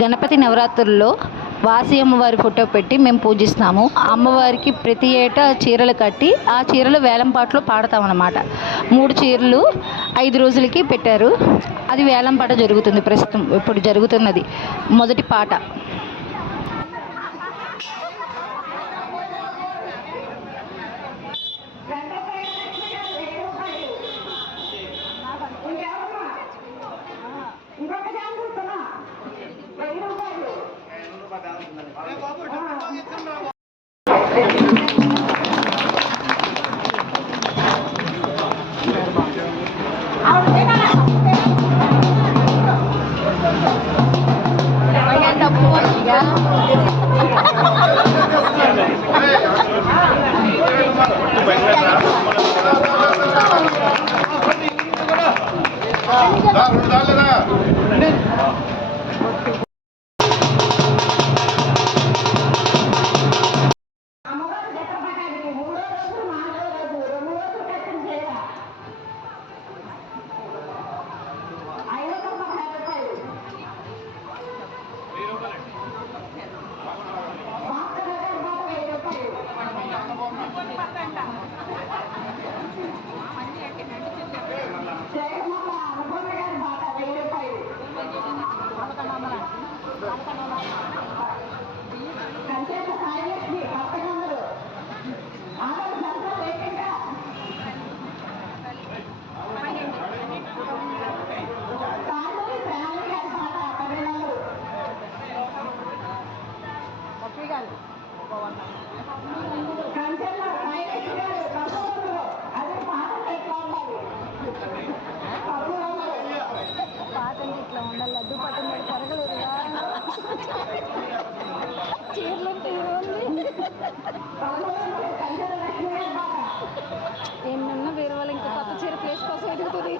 గణపతి నవరాత్రుల్లో వాసి అమ్మవారి ఫోటో పెట్టి మేము పూజిస్తాము. అమ్మవారికి ప్రతి ఏటా చీరలు కట్టి ఆ చీరలు వేలంపాటలో పాడతామన్నమాట. 3 చీరలు 5 రోజులకి పెట్టారు. అది వేలంపాట జరుగుతుంది. ప్రస్తుతం ఇప్పుడు జరుగుతున్నది మొదటి పాట. ఇట్లా ఉండాలి. లడ్డు పట్టిన కరగలేదుగా చీరలుంటే ఎన్నున్నా వేరే వాళ్ళు ఇంకా కొత్త చీర ప్లేస్ కోసం ఎదుగుతుంది.